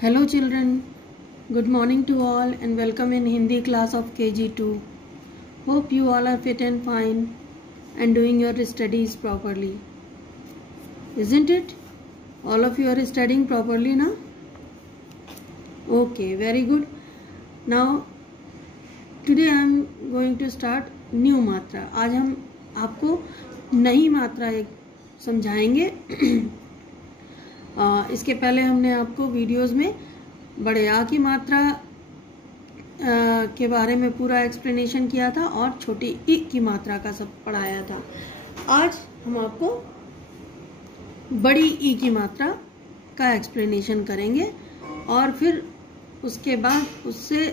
Hello children, good morning to all and welcome in Hindi class of KG2. Hope you all are fit and fine and doing your studies properly. Isn't it? All of you are studying properly now? Okay, very good. Now today I am going to start new मात्रा. आज हम आपको नई मात्रा एक समझाएंगे. इसके पहले हमने आपको वीडियोस में बड़े आ की मात्रा के बारे में पूरा एक्सप्लेनेशन किया था और छोटी ई की मात्रा का सब पढ़ाया था. आज हम आपको बड़ी ई की मात्रा का एक्सप्लेनेशन करेंगे और फिर उसके बाद उससे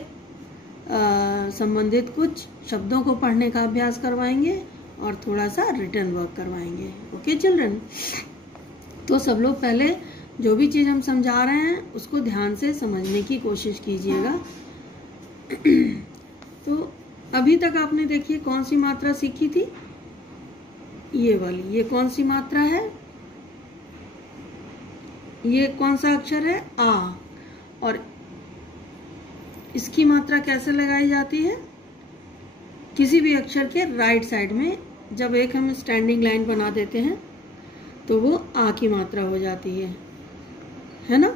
संबंधित कुछ शब्दों को पढ़ने का अभ्यास करवाएंगे और थोड़ा सा रिटन वर्क करवाएंगे. ओके चिल्ड्रन, तो सब लोग पहले जो भी चीज हम समझा रहे हैं उसको ध्यान से समझने की कोशिश कीजिएगा. तो अभी तक आपने देखिए कौन सी मात्रा सीखी थी, ये वाली. ये कौन सी मात्रा है, ये कौन सा अक्षर है, आ. और इसकी मात्रा कैसे लगाई जाती है, किसी भी अक्षर के राइट साइड में जब एक हम स्टैंडिंग लाइन बना देते हैं तो वो आ की मात्रा हो जाती है ना.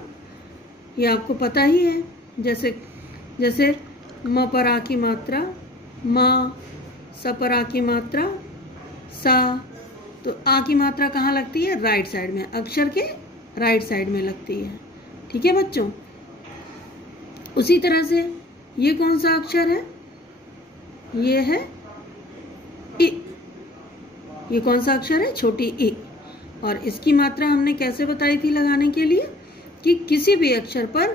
ये आपको पता ही है. जैसे म पर आ की मात्रा मा, स पर आ की मात्रा सा. तो आ की मात्रा कहाँ लगती है, राइट साइड में, अक्षर के राइट साइड में लगती है. ठीक है बच्चों. उसी तरह से ये कौन सा अक्षर है, ये है इ. ये कौन सा अक्षर है, छोटी ई. और इसकी मात्रा हमने कैसे बताई थी लगाने के लिए कि किसी भी अक्षर पर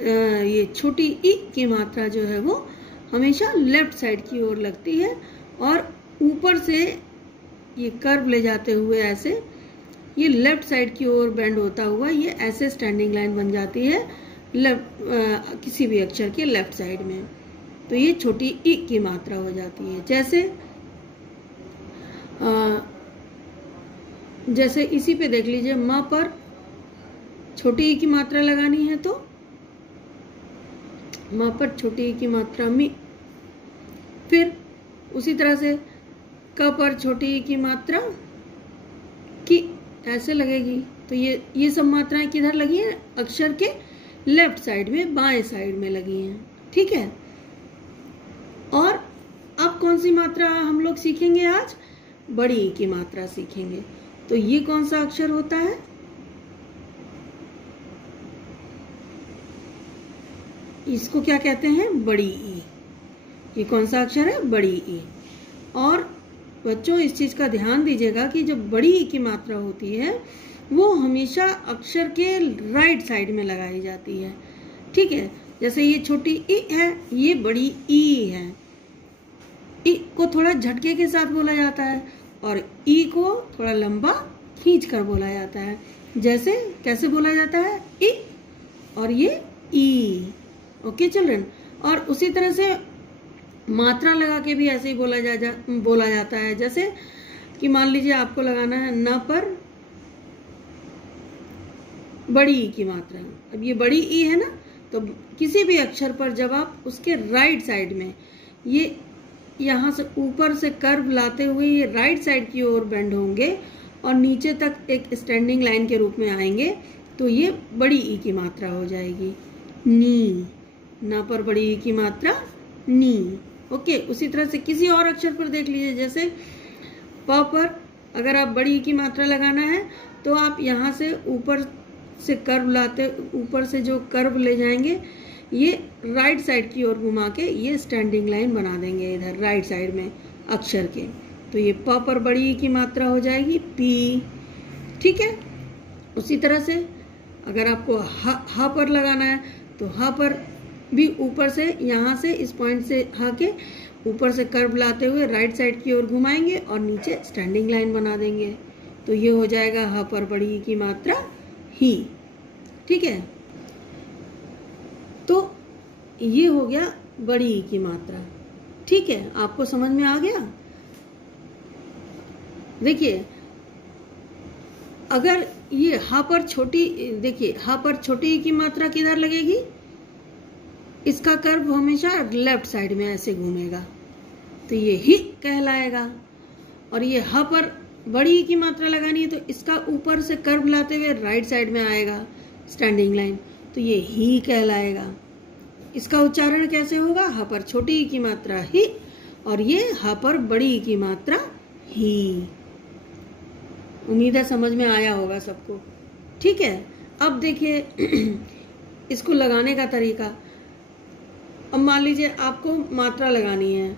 ये छोटी ई की मात्रा जो है वो हमेशा लेफ्ट साइड की ओर लगती है और ऊपर से ये कर्व ले जाते हुए ऐसे ये लेफ्ट साइड की ओर बेंड होता हुआ ये ऐसे स्टैंडिंग लाइन बन जाती है किसी भी अक्षर के लेफ्ट साइड में. तो ये छोटी ई की मात्रा हो जाती है. जैसे इसी पे देख लीजिए, म पर छोटी ई की मात्रा लगानी है तो म पर छोटी ई की मात्रा मी. फिर उसी तरह से क पर छोटी ई की मात्रा की ऐसे लगेगी. तो ये सब मात्राएं किधर लगी हैं, अक्षर के लेफ्ट साइड में, बाएं साइड में लगी हैं. ठीक है. और अब कौन सी मात्रा हम लोग सीखेंगे आज, बड़ी ई की मात्रा सीखेंगे. तो ये कौन सा अक्षर होता है, इसको क्या कहते हैं, बड़ी ई. ये कौन सा अक्षर है, बड़ी ई. और बच्चों इस चीज का ध्यान दीजिएगा कि जब बड़ी ई की मात्रा होती है वो हमेशा अक्षर के राइट साइड में लगाई जाती है. ठीक है. जैसे ये छोटी ई है, ये बड़ी ई है. ई को थोड़ा झटके के साथ बोला जाता है और ई को थोड़ा लंबा खींच कर बोला जाता है. जैसे कैसे बोला जाता है, ई और ये ई. Okay children. और उसी तरह से मात्रा लगा के भी ऐसे ही बोला जाता है. जैसे कि मान लीजिए आपको लगाना है न पर बड़ी ई की मात्रा. अब ये बड़ी ई है ना, तो किसी भी अक्षर पर जब आप उसके राइट साइड में ये यहाँ से ऊपर से कर्व लाते हुए ये राइट साइड की ओर बेंड होंगे और नीचे तक एक स्टैंडिंग लाइन के रूप में आएंगे तो ये बड़ी ई की मात्रा हो जाएगी, नी. ना पर बड़ी ई की मात्रा नी. ओके. उसी तरह से किसी और अक्षर पर देख लीजिए, जैसे प पर अगर आप बड़ी ई की मात्रा लगाना है तो आप यहाँ से ऊपर से कर्व लाते, ऊपर से जो कर्व ले जाएंगे ये राइट साइड की ओर घुमा के ये स्टैंडिंग लाइन बना देंगे इधर राइट साइड में अक्षर के. तो ये प पर बड़ी ई की मात्रा हो जाएगी पी. ठीक है. उसी तरह से अगर आपको ह पर लगाना है तो ह पर भी ऊपर से यहाँ से इस पॉइंट से ह के ऊपर से कर्व लाते हुए राइट साइड की ओर घुमाएंगे और नीचे स्टैंडिंग लाइन बना देंगे. तो ये हो जाएगा ह पर बड़ी ई की मात्रा ही. ठीक है. तो ये हो गया बड़ी ई की मात्रा. ठीक है. आपको समझ में आ गया. देखिए अगर ये हा पर छोटी, देखिए हा पर छोटी की मात्रा किधर लगेगी, इसका कर्व हमेशा लेफ्ट साइड में ऐसे घूमेगा, तो ये ही कहलाएगा। और ये ह पर बड़ी की मात्रा लगानी है तो इसका ऊपर से कर्व लाते हुए राइट साइड में आएगा स्टैंडिंग लाइन, तो ये ही कहलाएगा। इसका उच्चारण कैसे होगा, ह पर छोटी की मात्रा ही और ये ह पर बड़ी की मात्रा ही। उम्मीद है समझ में आया होगा सबको, ठीक है। अब देखिए इसको लगाने का तरीका। अब मान लीजिए आपको मात्रा लगानी है,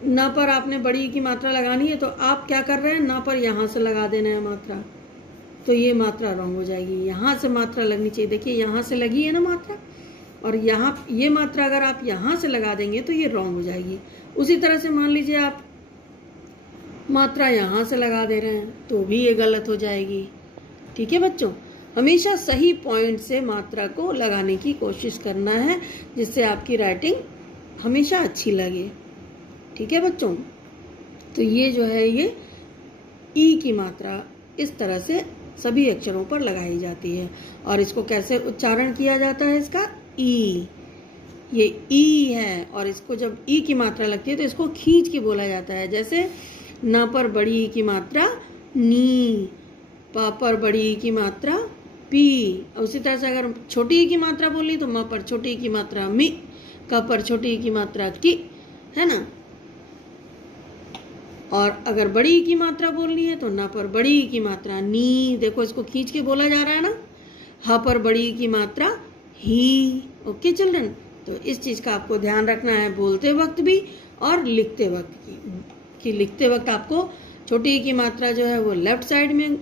न पर आपने बड़ी की मात्रा लगानी है, तो आप क्या कर रहे हैं, न पर यहाँ से लगा देना है मात्रा, तो ये मात्रा रॉन्ग हो जाएगी। यहाँ से मात्रा लगनी चाहिए, देखिए यहाँ से लगी है ना मात्रा, और यहाँ ये मात्रा अगर आप यहाँ से लगा देंगे तो ये रॉन्ग हो जाएगी। उसी तरह से मान लीजिए आप मात्रा यहाँ से लगा दे रहे हैं तो भी ये गलत हो जाएगी, ठीक है बच्चों। हमेशा सही पॉइंट से मात्रा को लगाने की कोशिश करना है, जिससे आपकी राइटिंग हमेशा अच्छी लगे, ठीक है बच्चों। तो ये जो है ये ई की मात्रा इस तरह से सभी अक्षरों पर लगाई जाती है। और इसको कैसे उच्चारण किया जाता है, इसका ई, ये ई है। और इसको जब ई की मात्रा लगती है तो इसको खींच के बोला जाता है, जैसे न पर बड़ी की मात्रा नी, प पर बड़ी की मात्रा पी। उसी तरह से अगर छोटी की मात्रा बोली तो म पर छोटी की मात्रा मी, क पर छोटी की मात्रा की, है ना। और अगर बड़ी की मात्रा बोलनी है तो न पर बड़ी की मात्रा नी, देखो इसको खींच के बोला जा रहा है ना। ह पर बड़ी की मात्रा ही। ओके चिल्ड्रन, तो इस चीज का आपको ध्यान रखना है बोलते वक्त भी और लिखते वक्त कि लिखते वक्त आपको छोटी की मात्रा जो है वो लेफ्ट साइड में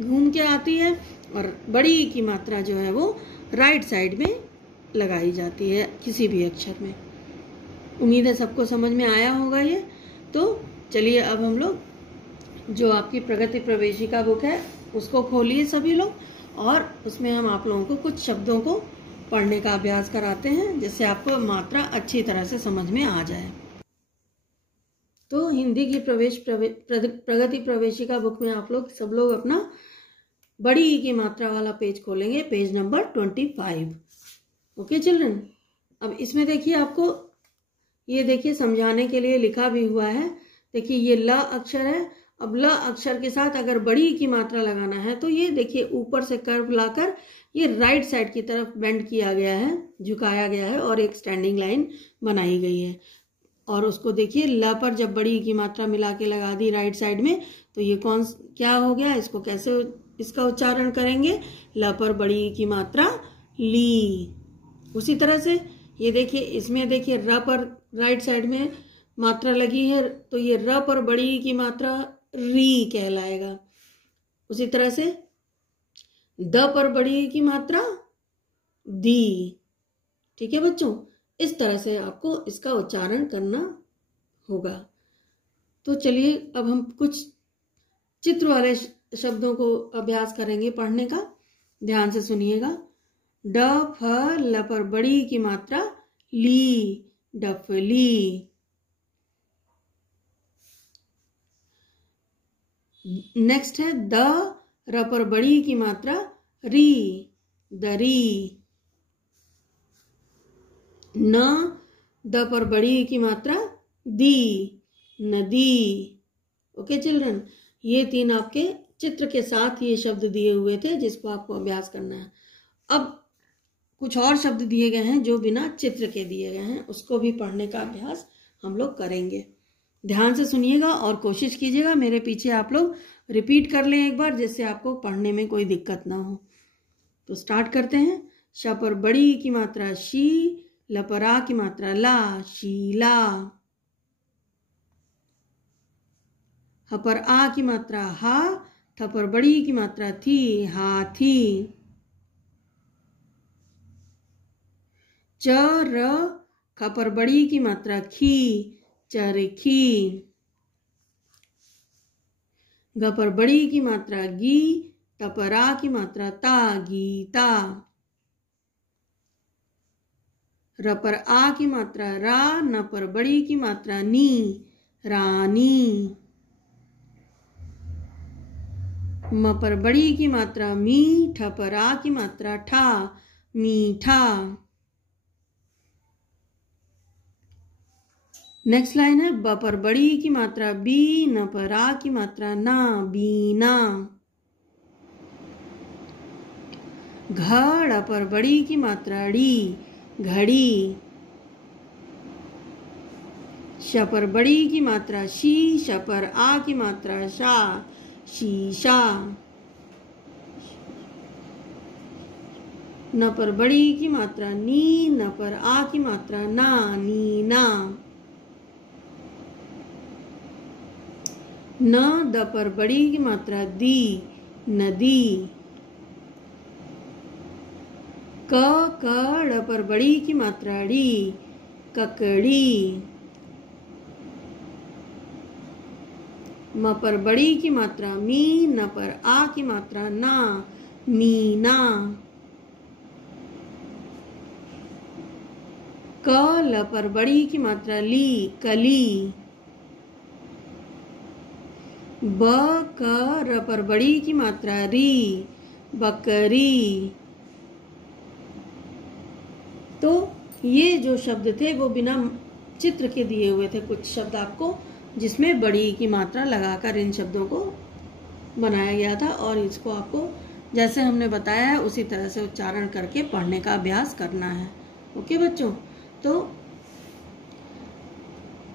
घूम के आती है और बड़ी की मात्रा जो है वो राइट साइड में लगाई जाती है किसी भी अक्षर में। उम्मीद है सबको समझ में आया होगा ये। तो चलिए अब हम लोग जो आपकी प्रगति प्रवेशिका बुक है उसको खोलिए सभी लोग, और उसमें हम आप लोगों को कुछ शब्दों को पढ़ने का अभ्यास कराते हैं, जिससे आपको मात्रा अच्छी तरह से समझ में आ जाए। तो हिंदी की प्रगति प्रवेशिका बुक में आप लोग सब लोग अपना बड़ी की मात्रा वाला पेज खोलेंगे, पेज नंबर 25। ओके चिल्ड्रन, अब इसमें देखिए आपको ये देखिए समझाने के लिए लिखा भी हुआ है। देखिए ये ल अक्षर है, अब ल अक्षर के साथ अगर बड़ी की मात्रा लगाना है तो ये देखिए ऊपर से कर्व लाकर ये राइट साइड की तरफ बेंड किया गया है, झुकाया गया है और एक स्टैंडिंग लाइन बनाई गई है। और उसको देखिए ल पर जब बड़ी की मात्रा मिला के लगा दी राइट साइड में, तो ये क्या हो गया, इसको कैसे इसका उच्चारण करेंगे, ल पर बड़ी की मात्रा ली। उसी तरह से ये देखिए इसमें देखिए र पर राइट साइड में मात्रा लगी है, तो ये र पर बड़ी की मात्रा री कहलाएगा। उसी तरह से द पर बड़ी की मात्रा दी, ठीक है बच्चों। इस तरह से आपको इसका उच्चारण करना होगा। तो चलिए अब हम कुछ चित्र वाले शब्दों को अभ्यास करेंगे पढ़ने का, ध्यान से सुनिएगा। ड फ ल पर बड़ी की मात्रा ली, डफली। नेक्स्ट है द र पर बड़ी की मात्रा री, दरी। न द पर बड़ी की मात्रा दी, नदी। ओके चिल्ड्रन, ये तीन आपके चित्र के साथ ये शब्द दिए हुए थे जिसको आपको अभ्यास करना है। अब कुछ और शब्द दिए गए हैं जो बिना चित्र के दिए गए हैं, उसको भी पढ़ने का अभ्यास हम लोग करेंगे। ध्यान से सुनिएगा और कोशिश कीजिएगा मेरे पीछे आप लोग रिपीट कर लें एक बार, जिससे आपको पढ़ने में कोई दिक्कत ना हो। तो स्टार्ट करते हैं। श पर बड़ी की मात्रा शी, ल पर आ की मात्रा ला, शीला। ह पर आ की मात्रा हा, थ पर बड़ी की मात्रा थी, हाथी। च र ख पर बड़ी की मात्रा खी, चरखी। ग पर बड़ी की मात्रा गी, त पर आ की मात्रा ता, गीता। र पर आ की मात्रा रा, न पर बड़ी की मात्रा नी, रानी। म पर बड़ी की मात्रा मी, ठ पर आ की मात्रा ठा, मीठा। नेक्स्ट लाइन है ब पर बड़ी की मात्रा बी, न पर आ की मात्रा ना, बीना। घ पर बड़ी की मात्रा ड़ी, घड़ी। श पर बड़ी की मात्रा शी, श पर आ की मात्रा शा, शीशा। न पर बड़ी की मात्रा नी, न पर आ की मात्रा ना, नीना। न द पर बड़ी की मात्रा दी, नदी। क ड़ पर बड़ी की मात्रा ड़ी, ककड़ी। म पर बड़ी की मात्रा मी, न पर आ की मात्रा ना, मीना। क ल पर बड़ी की मात्रा ली, कली। ब क र पर बड़ी की मात्रा री, बकरी। तो ये जो शब्द थे वो बिना चित्र के दिए हुए थे, कुछ शब्द आपको, जिसमें बड़ी की मात्रा लगाकर इन शब्दों को बनाया गया था, और इसको आपको जैसे हमने बताया है उसी तरह से उच्चारण करके पढ़ने का अभ्यास करना है। ओके बच्चों, तो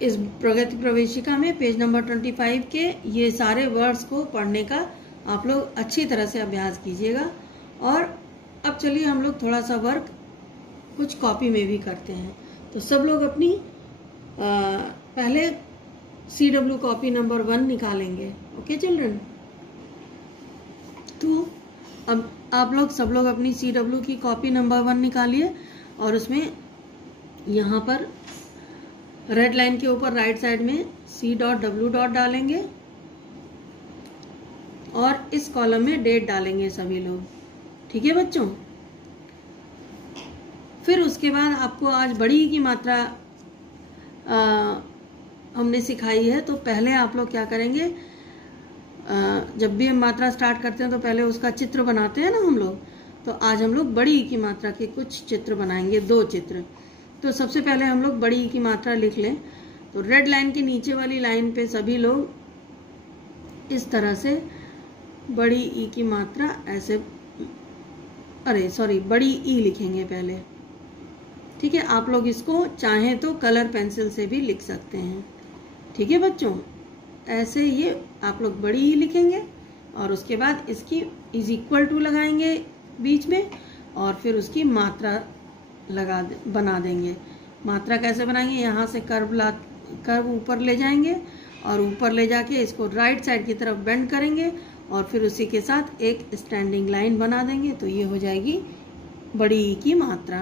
इस प्रगति प्रवेशिका में पेज नंबर 25 के ये सारे वर्ड्स को पढ़ने का आप लोग अच्छी तरह से अभ्यास कीजिएगा। और अब चलिए हम लोग थोड़ा सा वर्क कुछ कॉपी में भी करते हैं। तो सब लोग अपनी पहले CW कॉपी नंबर 1 निकालेंगे। ओके चिल्ड्रन, तो अब आप लोग सब लोग अपनी CW की कॉपी नंबर 1 निकालिए, और उसमें यहाँ पर रेड लाइन के ऊपर राइट साइड में C.W. डालेंगे, और इस कॉलम में डेट डालेंगे सभी लोग। ठीक है बच्चों, फिर उसके बाद आपको आज बड़ी की मात्रा हमने सिखाई है। तो पहले आप लोग क्या करेंगे, जब भी हम मात्रा स्टार्ट करते हैं तो पहले उसका चित्र बनाते हैं ना हम लोग। तो आज हम लोग बड़ी की मात्रा के कुछ चित्र बनाएंगे, 2 चित्र। तो सबसे पहले हम लोग बड़ी की मात्रा लिख लें। तो रेड लाइन के नीचे वाली लाइन पे सभी लोग इस तरह से बड़ी ई की मात्रा ऐसे, बड़ी ई लिखेंगे पहले। ठीक है, आप लोग इसको चाहें तो कलर पेंसिल से भी लिख सकते हैं। ठीक है बच्चों, ऐसे ये आप लोग बड़ी ई लिखेंगे, और उसके बाद इसकी = लगाएंगे बीच में, और फिर उसकी मात्रा बना देंगे। मात्रा कैसे बनाएंगे, यहाँ से कर्व ऊपर ले जाएंगे, और ऊपर ले जाके इसको राइट साइड की तरफ बेंड करेंगे, और फिर उसी के साथ एक स्टैंडिंग लाइन बना देंगे। तो ये हो जाएगी बड़ी ई की मात्रा,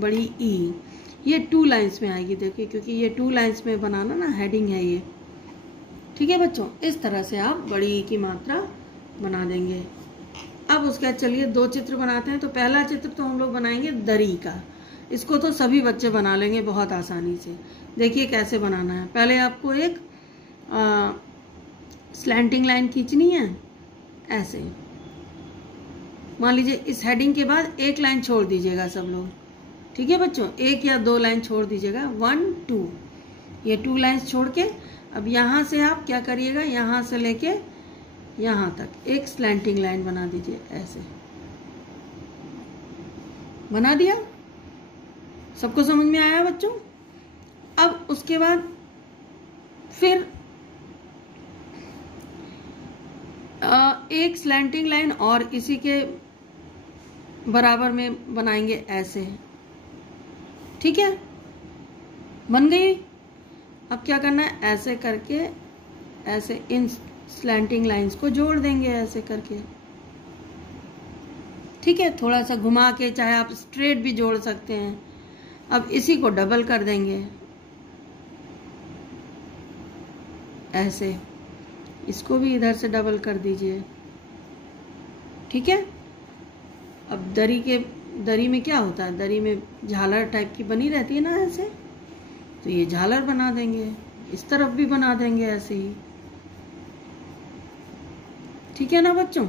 बड़ी ई। ये 2 लाइन्स में आएगी, देखिए, क्योंकि ये 2 लाइन्स में बनाना ना, हेडिंग है ये। ठीक है बच्चों, इस तरह से आप बड़ी ई की मात्रा बना देंगे। अब उसके बाद चलिए 2 चित्र बनाते हैं। तो पहला चित्र तो हम लोग बनाएंगे दरी का। इसको तो सभी बच्चे बना लेंगे बहुत आसानी से। देखिए कैसे बनाना है। पहले आपको एक स्लैंटिंग लाइन खींचनी है, ऐसे। मान लीजिए इस हेडिंग के बाद एक लाइन छोड़ दीजिएगा सब लोग। ठीक है बच्चों, 1 या 2 लाइन छोड़ दीजिएगा, 1 2, ये 2 लाइन्स छोड़ के अब यहाँ से आप क्या करिएगा, यहाँ से लेके यहाँ तक एक स्लैंटिंग लाइन बना दीजिए, ऐसे। बना दिया? सबको समझ में आया बच्चों? अब उसके बाद फिर एक स्लैंटिंग लाइन और इसी के बराबर में बनाएंगे, ऐसे। ठीक है, बन गई। अब क्या करना है, ऐसे करके ऐसे इन स्लैंटिंग लाइंस को जोड़ देंगे, ऐसे करके। ठीक है, थोड़ा सा घुमा के, चाहे आप स्ट्रेट भी जोड़ सकते हैं। अब इसी को डबल कर देंगे, ऐसे। इसको भी इधर से डबल कर दीजिए। ठीक है, अब दरी में क्या होता है, दरी में झालर टाइप की बनी रहती है ना, ऐसे। तो ये झालर बना देंगे, इस तरफ भी बना देंगे ऐसे ही। ठीक है ना बच्चों।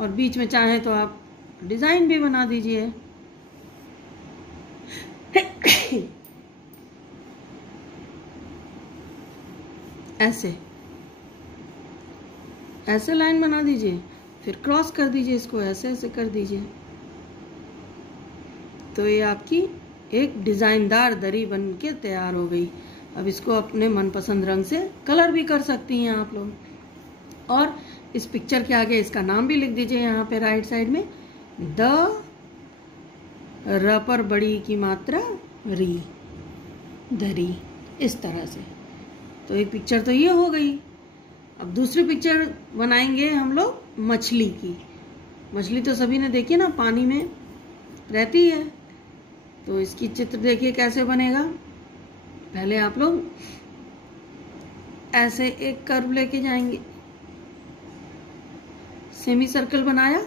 और बीच में चाहे तो आप डिजाइन भी बना दीजिए। ऐसे ऐसे लाइन बना दीजिए, फिर क्रॉस कर दीजिए, इसको ऐसे ऐसे कर दीजिए। तो ये आपकी एक डिजाइनदार दरी बन के तैयार हो गई। अब इसको अपने मनपसंद रंग से कलर भी कर सकती हैं आप लोग। और इस पिक्चर के आगे इसका नाम भी लिख दीजिए यहाँ पे राइट साइड में, द र पर बड़ी की मात्रा री, दरी, इस तरह से। तो एक पिक्चर तो ये हो गई। अब दूसरी पिक्चर बनाएंगे हम लोग मछली की। मछली तो सभी ने देखी ना, पानी में रहती है। तो इसकी चित्र देखिए कैसे बनेगा। पहले आप लोग ऐसे एक कर्व लेके जाएंगे, सेमी सर्कल बनाया,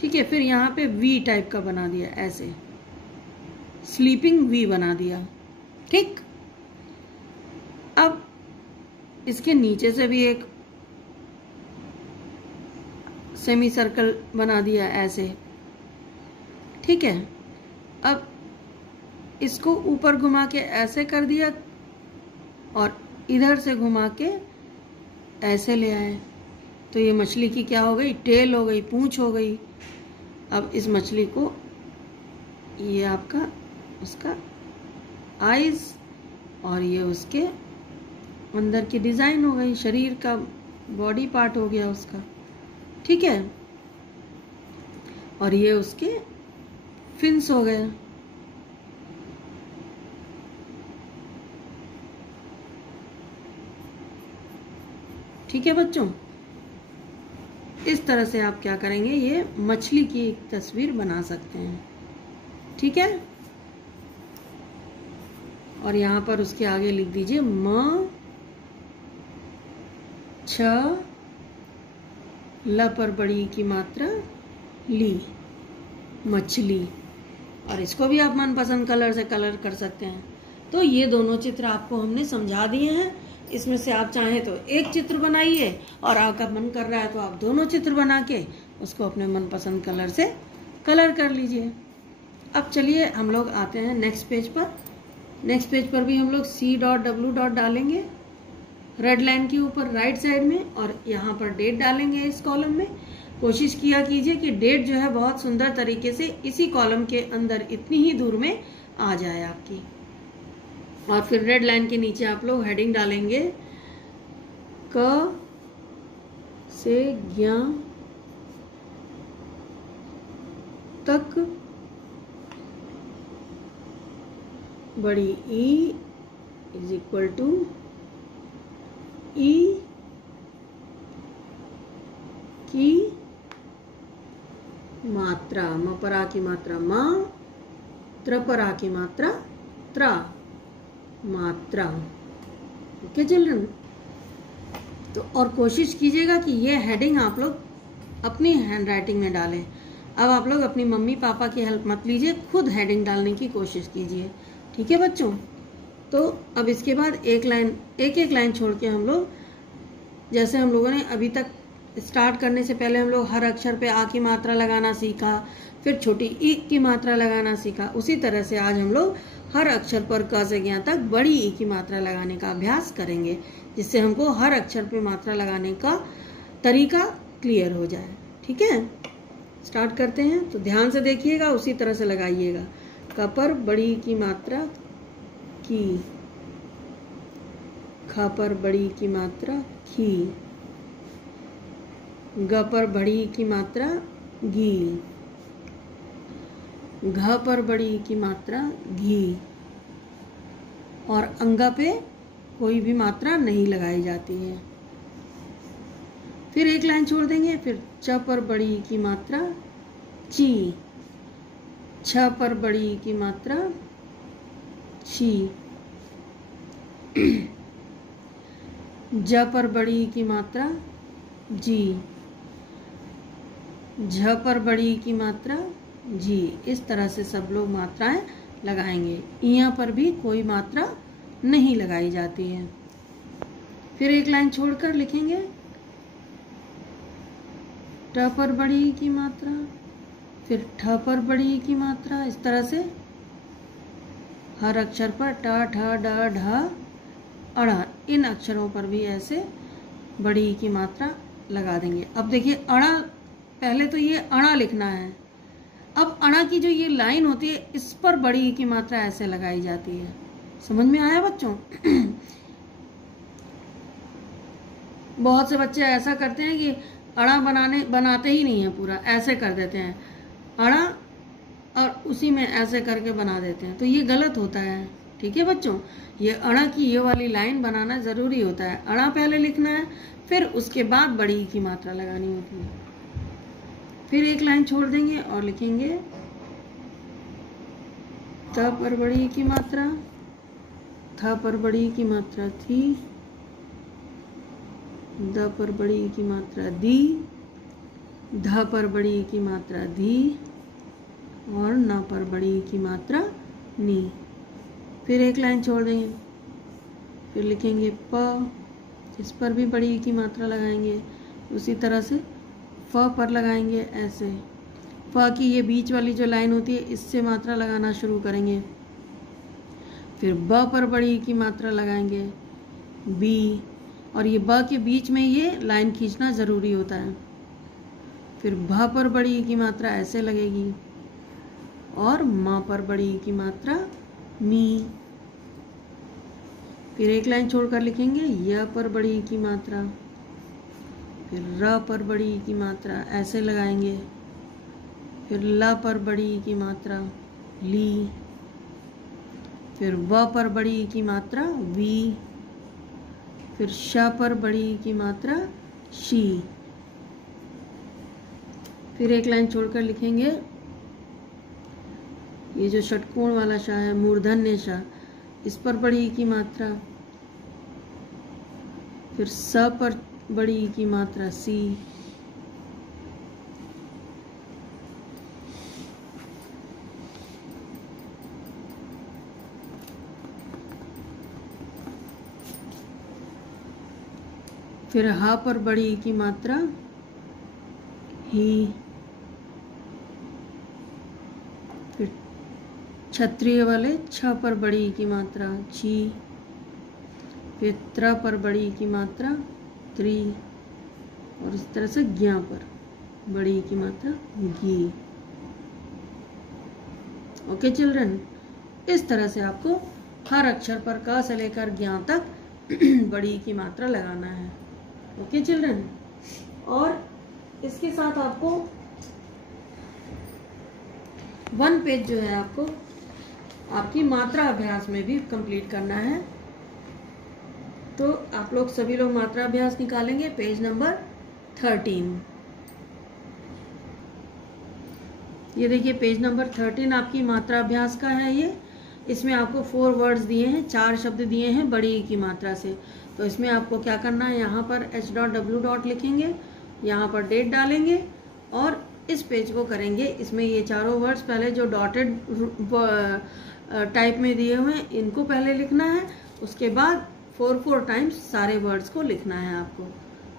ठीक है। फिर यहाँ पे वी टाइप का बना दिया, ऐसे स्लीपिंग वी बना दिया, ठीक। अब इसके नीचे से भी एक सेमी सर्कल बना दिया, ऐसे, ठीक है। अब इसको ऊपर घुमा के ऐसे कर दिया और इधर से घुमा के ऐसे ले आए। तो ये मछली की क्या हो गई, टेल हो गई, पूंछ हो गई। अब इस मछली को, ये आपका उसका आईज और ये उसके अंदर की डिजाइन हो गई, शरीर का बॉडी पार्ट हो गया उसका, ठीक है। और ये उसके फिन्स हो गए। ठीक है बच्चों, इस तरह से आप क्या करेंगे, ये मछली की एक तस्वीर बना सकते हैं, ठीक है। और यहाँ पर उसके आगे लिख दीजिए म छ ल पर बड़ी की मात्रा ली, मछली। और इसको भी आप मनपसंद कलर से कलर कर सकते हैं। तो ये दोनों चित्र आपको हमने समझा दिए हैं। इसमें से आप चाहें तो एक चित्र बनाइए और आपका मन कर रहा है तो आप दोनों चित्र बना के उसको अपने मनपसंद कलर से कलर कर लीजिए। अब चलिए हम लोग आते हैं नेक्स्ट पेज पर। नेक्स्ट पेज पर भी हम लोग C डॉट W डॉट डालेंगे रेड लाइन के ऊपर राइट साइड में, और यहाँ पर डेट डालेंगे इस कॉलम में। कोशिश किया कीजिए कि डेट जो है बहुत सुंदर तरीके से इसी कॉलम के अंदर इतनी ही दूर में आ जाए आपकी। और फिर रेड लाइन के नीचे आप लोग हेडिंग डालेंगे क से ज्ञ तक बड़ी ई इज इक्वल टू ई की मात्रा, म पर आ की मात्रा म, त्र पर आ की मात्रा त्रा, मात्रा। Okay children. तो और कोशिश कीजिएगा कि ये हेडिंग आप लोग अपनी हैंड राइटिंग में डालें। अब आप लोग अपनी मम्मी पापा की हेल्प मत लीजिए, खुद हेडिंग डालने की कोशिश कीजिए, ठीक है बच्चों। तो अब इसके बाद एक एक लाइन छोड़ के हम लोग, जैसे हम लोगों ने अभी तक स्टार्ट करने से पहले हम लोग हर अक्षर पे आ की मात्रा लगाना सीखा, फिर छोटी ई की मात्रा लगाना सीखा, उसी तरह से आज हम लोग हर अक्षर पर क से ज्ञ तक बड़ी ई की मात्रा लगाने का अभ्यास करेंगे, जिससे हमको हर अक्षर पे मात्रा लगाने का तरीका क्लियर हो जाए, ठीक है। स्टार्ट करते हैं, तो ध्यान से देखिएगा, उसी तरह से लगाइएगा। क पर बड़ी की मात्रा की, ख पर बड़ी की मात्रा खी, ग पर बड़ी की मात्रा गी, घ पर बड़ी की मात्रा घी। और अंगा पे कोई भी मात्रा नहीं लगाई जाती है। फिर एक लाइन छोड़ देंगे, फिर च पर बड़ी की मात्रा ची, छ पर बड़ी की मात्रा छी, ज पर बड़ी की मात्रा जी, झ पर बड़ी की मात्रा जी। इस तरह से सब लोग मात्राएं लगाएंगे। यहाँ पर भी कोई मात्रा नहीं लगाई जाती है। फिर एक लाइन छोड़कर लिखेंगे ट पर बड़ी ई की मात्रा, फिर ठ पर बड़ी ई की मात्रा। इस तरह से हर अक्षर पर ट ठ ड ढ अड़, इन अक्षरों पर भी ऐसे बड़ी ई की मात्रा लगा देंगे। अब देखिए अड़ा, पहले तो ये अड़ा लिखना है। अब अड़ा की जो ये लाइन होती है इस पर बड़ी ई की मात्रा ऐसे लगाई जाती है। समझ में आया बच्चों? बहुत से बच्चे ऐसा करते हैं कि अड़ा बनाते ही नहीं है, पूरा ऐसे कर देते हैं अड़ा और उसी में ऐसे करके बना देते हैं, तो ये गलत होता है। ठीक है बच्चों, ये अड़ा की ये वाली लाइन बनाना ज़रूरी होता है। अड़ा पहले लिखना है, फिर उसके बाद बड़ी ई की मात्रा लगानी होती है। फिर एक लाइन छोड़ देंगे और लिखेंगे त पर बड़ी ई की मात्रा, थ पर बड़ी ई की मात्रा थी, द पर बड़ी ई की मात्रा दी, ध पर बड़ी ई की मात्रा धी और न पर बड़ी ई की मात्रा नी। फिर एक लाइन छोड़ देंगे, फिर लिखेंगे प, इस पर भी बड़ी ई की मात्रा लगाएंगे। उसी तरह से फ पर लगाएंगे ऐसे। फ की ये बीच वाली जो लाइन होती है इससे मात्रा लगाना शुरू करेंगे। फिर ब पर बड़ी ई की मात्रा लगाएंगे, बी, और ये ब के बीच में ये लाइन खींचना ज़रूरी होता है। फिर भ पर बड़ी ई की मात्रा ऐसे लगेगी और म पर बड़ी ई की मात्रा मी। फिर एक लाइन छोड़कर लिखेंगे य पर बड़ी ई की मात्रा, फिर र पर बड़ी ई की मात्रा ऐसे लगाएंगे। फिर ल पर बड़ी ई की मात्रा ली, फिर व पर बड़ी ई की मात्रा वी, फिर श पर बड़ी ई की मात्रा शी। फिर एक लाइन छोड़कर लिखेंगे ये जो षटकोण वाला श है, मूर्धन्य श, इस पर बड़ी ई की मात्रा, फिर स पर बड़ी ई की मात्रा सी, फिर ह पर बड़ी ई की मात्रा ही, फिर क्षत्रिय वाले छ पर बड़ी ई की मात्रा छी, फिर त्र पर बड़ी ई की मात्रा त्रि, और इस तरह से ज्ञा पर बड़ी ई की मात्रा गी। ओके चिल्ड्रन, इस तरह से आपको हर अक्षर पर क से लेकर ज्ञा तक बड़ी ई की मात्रा लगाना है। ओके चिल्ड्रन, और इसके साथ आपको 1 पेज जो है आपको आपकी मात्रा अभ्यास में भी कंप्लीट करना है। तो आप लोग सभी लोग मात्रा अभ्यास निकालेंगे पेज नंबर 13। ये देखिए पेज नंबर 13 आपकी मात्रा अभ्यास का है। ये इसमें आपको 4 वर्ड्स दिए हैं, 4 शब्द दिए हैं बड़ी ई की मात्रा से। तो इसमें आपको क्या करना है, यहाँ पर h.w. लिखेंगे, यहाँ पर डेट डालेंगे और इस पेज को करेंगे। इसमें ये चारों वर्ड्स पहले जो डॉटेड टाइप में दिए हुए हैं इनको पहले लिखना है, उसके बाद 4 टाइम्स सारे वर्ड्स को लिखना है आपको।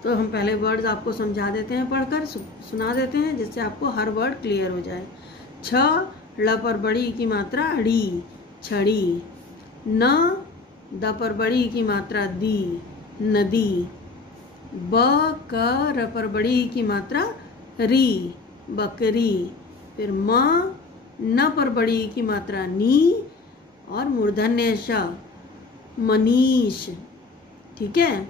तो हम पहले वर्ड्स आपको समझा देते हैं, पढ़कर सुना देते हैं, जिससे आपको हर वर्ड क्लियर हो जाए। छ, ल पर बड़ी ई की मात्रा ड़ी, छड़ी। न, द पर बड़ी ई की मात्रा दी, नदी। ब, क, र पर बड़ी ई की मात्रा री, बकरी। फिर म, न पर बड़ी ई की मात्रा नी और मूर्धन्य श, मनीष। ठीक है,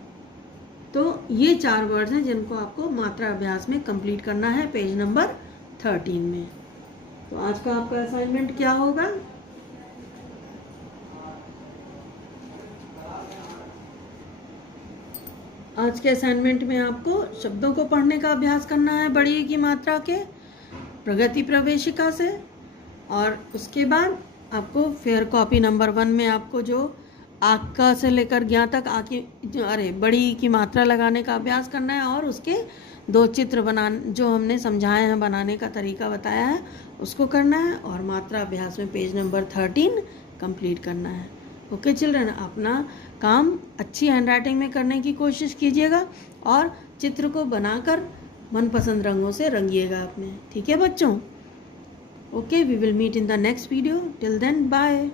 तो ये 4 वर्ड्स हैं जिनको आपको मात्रा अभ्यास में कंप्लीट करना है पेज नंबर 13 में। तो आज का आपका असाइनमेंट क्या होगा? आज के असाइनमेंट में आपको शब्दों को पढ़ने का अभ्यास करना है बड़ी ई की मात्रा के प्रगति प्रवेशिका से, और उसके बाद आपको फेयर कॉपी नंबर 1 में आपको जो आका से लेकर ज्ञा तक बड़ी ई की मात्रा लगाने का अभ्यास करना है, और उसके 2 चित्र जो हमने समझाए हैं, बनाने का तरीका बताया है, उसको करना है, और मात्रा अभ्यास में पेज नंबर 13 कंप्लीट करना है। ओके चिल्ड्रन, अपना काम अच्छी हैंडराइटिंग में करने की कोशिश कीजिएगा और चित्र को बनाकर मनपसंद रंगों से रंगिएगा अपने। ठीक है बच्चों? Okay, we will meet in the next video. Till then bye.